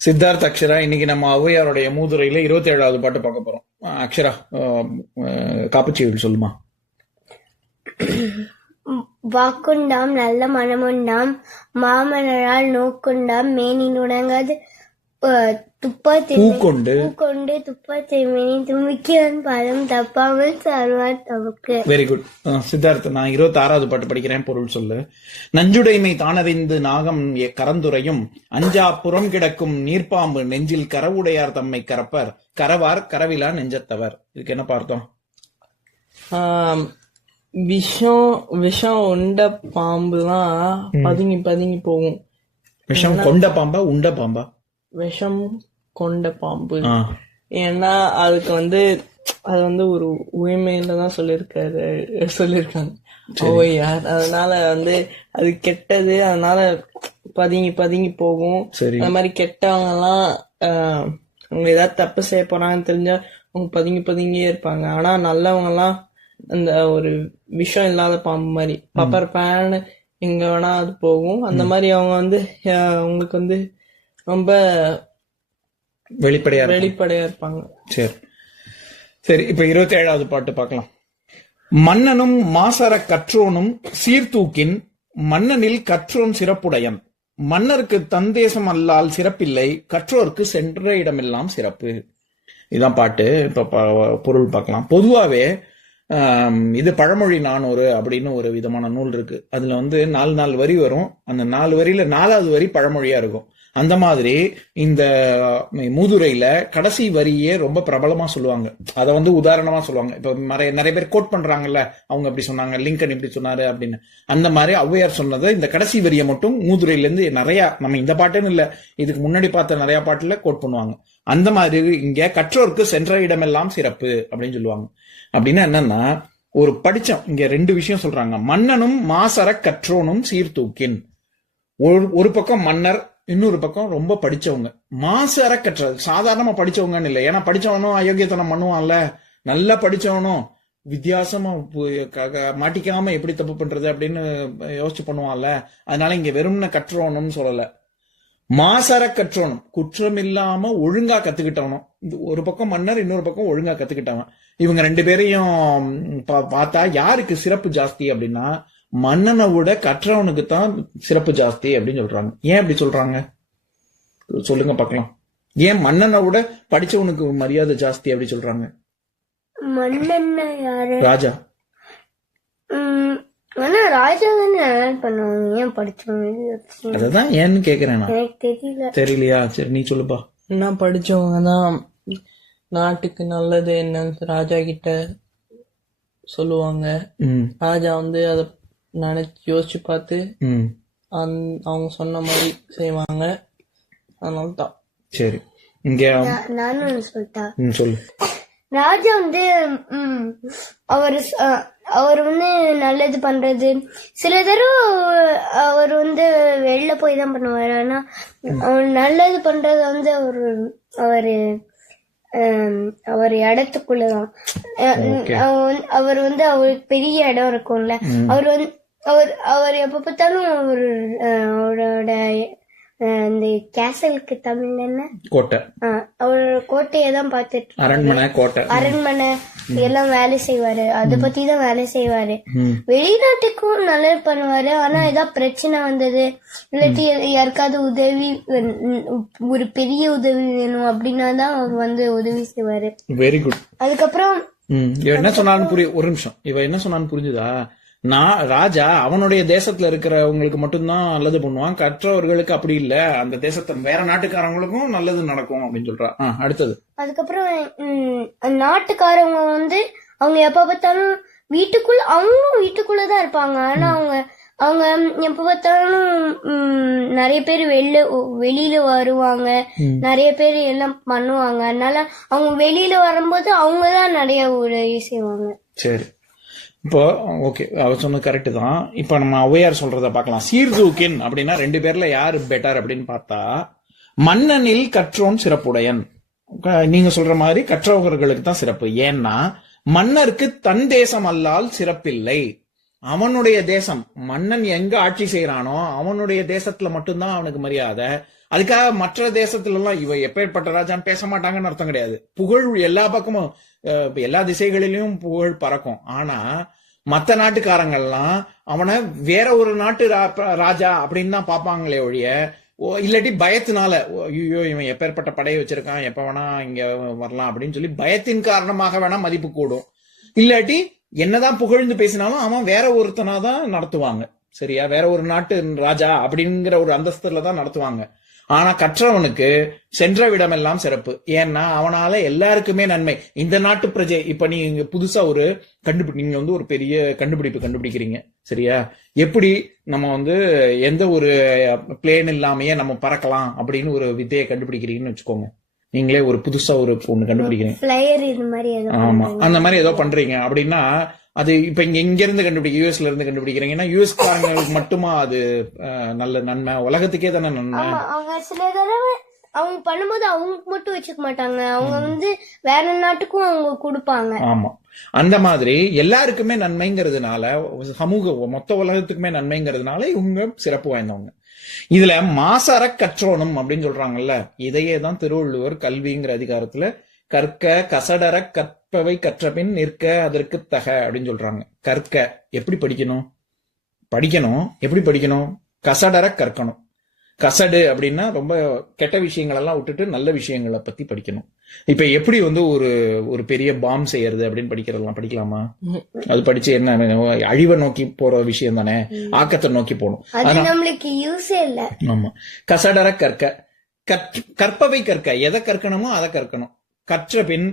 சித்தார்த், அக்ஷரா, இன்னைக்கு நம்ம ஔவையாருடைய மூதுரையில 27வது பாட்டு பார்க்க போறோம். அக்ஷரா, காப்புச்செய்யுள் சொல்லுமா. வாக்குண்டாம் நல்ல மனமுண்டாம் மாமலரால் நோக்குண்டாம் மேனி நுடங்காது பூக்கொண்டு துப்பத்தை மேனி தும்பிக்கவன் பாதம் தப்பாமல் சார்வார் தமக்கு. Very good Siddharth. நான் 26வது பாட்டு படிக்கிறேன், பொருள் சொல்லு. நஞ்சுடைமை தானறிந்து நாகம் கரந்துரையும் அஞ்சா புறம் கிடக்கும் நீர்ப்பாம்பு நெஞ்சில் கரவுடையார் தம்மை கரப்பர் கரவார் கரவிலா நெஞ்சத்தவர். இதுக்கு என்ன பார்த்தோம்? விஷம் உண்ட பாம்புலாம் பதுங்கி பதுங்கி போகும். விஷம் கொண்ட பாம்பா உண்ட பாம்பா? விஷம் கொண்ட பாம்பு. ஏன்னா அதுக்கு அது ஒரு உரிமையில தான் சொல்லியிருக்காங்க ஓய்யார். அதனால அது கெட்டது, அதனால பதுங்கி பதுங்கி போகும். அந்த மாதிரி கெட்டவங்க எல்லாம் அவங்க ஏதாவது தப்பு செய்ய போறாங்கன்னு தெரிஞ்சா அவங்க பதுங்கி பதுங்கியே இருப்பாங்க. ஆனா நல்லவங்க எல்லாம் அந்த ஒரு விஷம் இல்லாத பாம்பு மாதிரி பப்பர் பேன் எங்க வேணா அது போகும். அந்த மாதிரி அவங்க அவங்களுக்கு ரொம்ப வெளிப்படையா இருப்பாங்க. சரி சரி, இப்ப 27வது பாட்டு பார்க்கலாம். மன்னனும் மாசற கற்றோனும் சீர்தூக்கின் மன்னனில் கற்றோன் சிறப்புடையன் மன்னருக்கு தந்தேசம் அல்லால் சிறப்பில்லை கற்றோருக்கு சென்ற இடமெல்லாம் சிறப்பு. இதுதான் பாட்டு. இப்ப பொருள் பார்க்கலாம். பொதுவாவே இது பழமொழி 400 அப்படின்னு ஒரு விதமான நூல் இருக்கு. அதுல 4 வரி வரும். அந்த 4 வரியில 4வது வரி பழமொழியா இருக்கும். அந்த மாதிரி இந்த மூதுரையில கடைசி வரியே ரொம்ப பிரபலமா சொல்லுவாங்க. அதை உதாரணமா சொல்லுவாங்க. இப்ப நிறைய பேர் கோட் பண்றாங்கல்ல, அவங்க அப்படி சொன்னாங்க, லிங்கன் இப்படி சொன்னாரு அப்படின்னு. அந்த மாதிரி ஔவையார் சொன்னதை இந்த கடைசி வரியை மட்டும் மூதுரையில இருந்து நிறைய, நம்ம இந்த பாட்டுன்னு இல்ல, இதுக்கு முன்னாடி பார்த்த நிறைய பாட்டுல கோட் பண்ணுவாங்க. அந்த மாதிரி இங்க கற்றோருக்கு சென்ற இடமெல்லாம் சிறப்பு அப்படின்னு சொல்லுவாங்க. அப்படின்னா என்னன்னா, ஒரு படிச்சோம் இங்க 2 விஷயம் சொல்றாங்க. மன்னனும் மாசற கற்றோனும் சீர்தூக்கின். ஒரு பக்கம் மன்னர், இன்னொரு பக்கம் ரொம்ப படிச்சவங்க. மாசற கற்றது சாதாரணமா படிச்சவங்கன்னு இல்லை. ஏன்னா படிச்சவனும் அயோக்கியத்தனம் பண்ணுவான்ல, நல்லா படிச்சவனும் வித்தியாசமா மாட்டிக்காம எப்படி தப்பு பண்றது அப்படின்னு யோசிச்சு பண்ணுவான்ல. அதனால இங்க வெறும்ன கற்றோனும் சொல்லல, மாசற கற்றோனும், குற்றம் இல்லாம ஒழுங்கா கத்துக்கிட்டவனும். ஒரு பக்கம் மன்னர், இன்னொரு பக்கம் ஒழுங்கா கத்துக்கிட்டவன். இவங்க 2 பேரையும் பார்த்தா யாருக்கு சிறப்பு ஜாஸ்தி அப்படின்னா, மன்னனை விட கற்றவனுக்கு தான் சிறப்பு ஜாஸ்தி அப்படின்னு சொல்றாங்க. ஏன் அப்படி சொல்றாங்க சொல்லுங்க பார்க்கலாம். ஏன் மன்னனை விட படிச்சவனுக்கு மரியாதை ஜாஸ்தி அப்படி சொல்றாங்க? மன்னன் யாரு? ராஜா. ராஜா தானே பண்ணுவாங்க, ஏன் படிச்சவங்க? அததான் ஏன்னு கேக்குறேன் நான். தெரியலையா? சரி நீ சொல்லுப்பா. என்ன படிச்சவங்க தான் நாட்டுக்கு நல்லது என்னன்னு ராஜா கிட்ட சொல்லுவாங்க. ராஜா அத நினைச்சு யோசிச்சு பார்த்து அவங்க சொன்ன மாதிரி செய்வாங்க. அதனாலதான். சரி, இங்க நானும் சொல்லிட்டா சொல்லு. ராஜா அவர் நல்லது பண்றது, சில தடவை அவர் வெளில போய் தான் பண்ணுவாரு. ஆனா அவர் நல்லது பண்றது அவர் இடத்துக்குள்ளதான். அவர் அவருக்கு பெரிய இடம் இருக்கும்ல, அவர் எப்ப பார்த்தாலும் அவரோட இந்த கேசலுக்கு தமிழ்ல என்ன, கோட்டை, அவரோட கோட்டையை தான் பார்த்துட்டு, அரண்மனை எல்லாம் வேலை செய்வாரு. அத பத்தி தான் வேலை செய்வாரு. வெளிநாட்டுக்கும் நல்லது பண்ணுவாரு. ஆனா ஏதாவது பிரச்சனை வந்தது, இல்லாட்டி யாருக்காவது உதவி, ஒரு பெரிய உதவி வேணும் அப்படின்னா தான் அவர் உதவி செய்வாரு. Very good. அதுக்கப்புறம் என்ன சொன்னாலும் புரியும். ஒரு நிமிஷம், இவ என்ன சொன்னான்னு புரிஞ்சுதா? நான் ராஜா அவனுடைய தேசத்துல இருக்கிறவங்களுக்கு மட்டும்தான் நல்லது பண்ணுவான், கற்றவர்களுக்கு அப்படி இல்ல, அந்த தேசத்தை வேற நாட்டுக்காரங்களுக்கும் நல்லது நடக்கும் அப்படின்னு சொல்றா. அடுத்தது. அதுக்கப்புறம் நாட்டுக்காரங்க அவங்க எப்ப பார்த்தாலும் அவங்களும் வீட்டுக்குள்ளதான் இருப்பாங்க. ஆனா அவங்க எப்ப பார்த்தாலும் நிறைய பேர் வெளியில வருவாங்க, நிறைய பேர் எல்லாம் பண்ணுவாங்க. அதனால அவங்க வெளியில வரும்போது அவங்கதான் நிறைய உதவி செய்வாங்க. சரி, இப்போ ஓகே, அவர் சொன்னது கரெக்ட் தான். இப்ப நம்ம ஔவையார் சொல்றத பார்க்கலாம். சீர்தூக்கின் அப்படின்னா 2 பேர்ல யாரு பெட்டர் அப்படின்னு பார்த்தா, மன்னனில் கற்றோன் சிறப்புடையன். நீங்க சொல்ற மாதிரி கற்றவர்களுக்கு தான் சிறப்பு. ஏன்னா மன்னருக்கு தன் தேசம் அல்லால் சிறப்பில்லை. அவனுடைய தேசம், மன்னன் எங்க ஆட்சி செய்யறானோ அவனுடைய தேசத்துல மட்டும்தான் அவனுக்கு மரியாதை. அதுக்காக மற்ற தேசத்துல எல்லாம் இவ எப்பேற்பட்ட ராஜான்னு பேச மாட்டாங்கன்னு அர்த்தம் கிடையாது. புகழ் எல்லா பக்கமும், எல்லா திசைகளிலும் புகழ் பறக்கும். ஆனா மத்த நாட்டுக்காரங்கள்லாம் அவனை வேற ஒரு நாட்டு ராஜா அப்படின்னு தான் பாப்பாங்களே ஒழிய, இல்லாட்டி பயத்தினால ஐயோ இவன் எப்பேற்பட்ட படையை வச்சிருக்கான், எப்ப வேணா இங்க வரலாம் அப்படின்னு சொல்லி பயத்தின் காரணமாக வேணா மதிப்பு கூடும். இல்லாட்டி என்னதான் புகழ்ந்து பேசினாலும் அவன் வேற ஒருத்தனாதான் நடத்துவாங்க. சரியா? வேற ஒரு நாட்டு ராஜா அப்படிங்கிற ஒரு அந்தஸ்துல தான் நடத்துவாங்க. ஆனா கற்றவனுக்கு சென்ற விடமெல்லாம் சிறப்பு. ஏன்னா அவனால எல்லாருக்குமே நன்மை. இந்த நாட்டு பிரஜை, இப்ப நீங்க புதுசா ஒரு நீங்க ஒரு பெரிய கண்டுபிடிப்பு கண்டுபிடிக்கிறீங்க. சரியா? எப்படி நம்ம எந்த ஒரு பிளேன் இல்லாமையே நம்ம பறக்கலாம் அப்படின்னு ஒரு வித்தையை கண்டுபிடிக்கிறீங்கன்னு வச்சுக்கோங்க. நீங்களே ஒரு புதுசா ஒரு ஒண்ணு கண்டுபிடிக்கிறீங்க. ஆமா, அந்த மாதிரி ஏதோ பண்றீங்க அப்படின்னா அது இப்ப இங்க இருந்து கண்டுபிடிக்க, யூஎஸ்ல இருந்து கண்டுபிடிக்கிறீங்கன்னா யூஎஸ் காரங்களுக்கு மட்டுமா அது நல்ல நன்மை? உலகத்துக்கே தானே நன்மை. அவங்க சில தடவை அவங்க பண்ணும்போது அவங்களுக்கு மட்டும் வச்சுக்க மாட்டாங்க, அவங்க வேற நாட்டுக்கும் அவங்க கொடுப்பாங்க. ஆமா, அந்த மாதிரி எல்லாருக்குமே நன்மைங்கிறதுனால, மொத்த உலகத்துக்குமே நன்மைங்கிறதுனால இவங்க சிறப்பு வாய்ந்தவங்க. இதுல மாசற கற்றோனும் அப்படின்னு சொல்றாங்கல்ல, இதையே தான் திருவள்ளுவர் கல்விங்கிற அதிகாரத்துல கற்க கசடர கற்பவை கற்றபின் நிற்க அதற்கு தக அப்படின்னு சொல்றாங்க. கற்க எப்படி படிக்கணும், எப்படி படிக்கணும்? கசடர கற்கணும். கசடு அப்படின்னா ரொம்ப கெட்ட விஷயங்கள் எல்லாம் விட்டுட்டு நல்ல விஷயங்களை பத்தி படிக்கணும். இப்ப எப்படி ஒரு பெரிய பாம் செய்யறது அப்படின்னு படிக்கலாமா? அது படிச்சு என்ன, அழிவை நோக்கி போற விஷயம் தானே, ஆக்கத்தை நோக்கி போகணும். நம்மளுக்கு யூஸே இல்ல. ஆமா, கசடர கற்க, கற்பவை கற்க, எதை கற்கணுமோ அதை கற்கணும். கற்ற பின்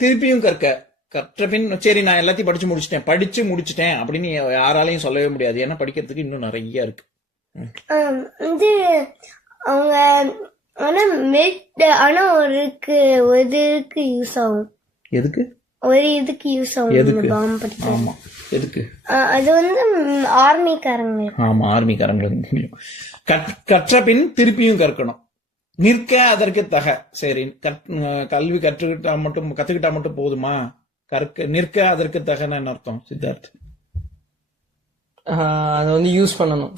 திருப்பியும் கற்ற பின் சரி நான் எல்லாத்தையும் படிச்சு முடிச்சிட்டேன் அப்படின்னு யாராலையும் சொல்லவே முடியாது. ஏன்னா படிக்கிறதுக்கு இன்னும் நிறைய இருக்கு. அவங்க ஆனா ஒரு இதுக்கு யூஸ் ஆகும். எதுக்கு? ஒரு இதுக்கு யூஸ் ஆகும். ஆமா, எதுக்கு? அது ஆர்மிக்காரங்க. ஆமா, ஆர்மிக்காரங்களுக்கு. கற்ற பின் திருப்பியும் கற்கணும். நிற்க அதற்கு தக. சரி, கல்வி கத்துக்கிட்டா மட்டும் போதுமா? நிற்க அதற்கு தகன்னு என்ன அர்த்தம் சித்தார்த்? அதை யூஸ் பண்ணணும்,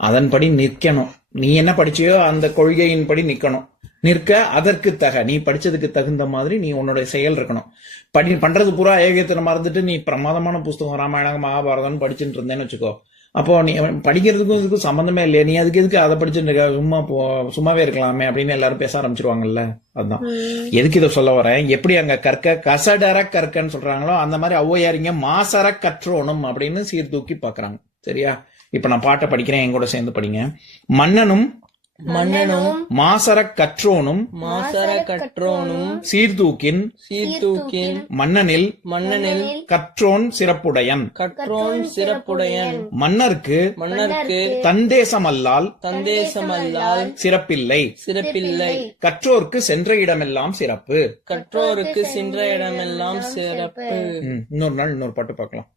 அதன்படி நிற்கணும். நீ என்ன படிச்சியோ அந்த கொள்கையின்படி நிக்கணும். நிற்க அதற்கு தக, நீ படிச்சதுக்கு தகுந்த மாதிரி நீ உன்னுடைய செயல் இருக்கணும். பண்றது பூரா ஏகத்துல மறந்துட்டு நீ பிரமாதமான புஸ்தகம் ராமாயணம் மகாபாரதம் படிச்சுட்டு இருந்தேன்னு வச்சுக்கோ, அப்போ நீ படிக்கிறதுக்கும் இதுக்கும் சம்பந்தமே இல்லையா, நீ அதுக்கு எதுக்கு அதை படிச்சுட்டு சும்மாவே இருக்கலாமே அப்படின்னு எல்லாரும் பேச ஆரம்பிச்சிருவாங்கல்ல. அதுதான் எதுக்கு இதை சொல்ல வரேன். எப்படி அங்க கற்க கசடர கற்கன்னு சொல்றாங்களோ அந்த மாதிரி ஔவையாரிங்க மாசற கற்றோனும் அப்படின்னு சீர்தூக்கி பாக்குறாங்க. சரியா? இப்ப நான் பாட்டை படிக்கிறேன், என் கூட சேர்ந்து படிங்க. மன்னனும் மாசற கற்றோனும் சீர்தூக்கின் மன்னனில் கற்றோன் சிறப்புடையன். மன்னர்க்கு தந்தேசமல்லால் சிறப்பில்லை. கற்றோர்க்கு சென்ற இடமெல்லாம் சிறப்பு. இன்னொரு நாள் இன்னொரு பாட்டு பார்க்கலாம்.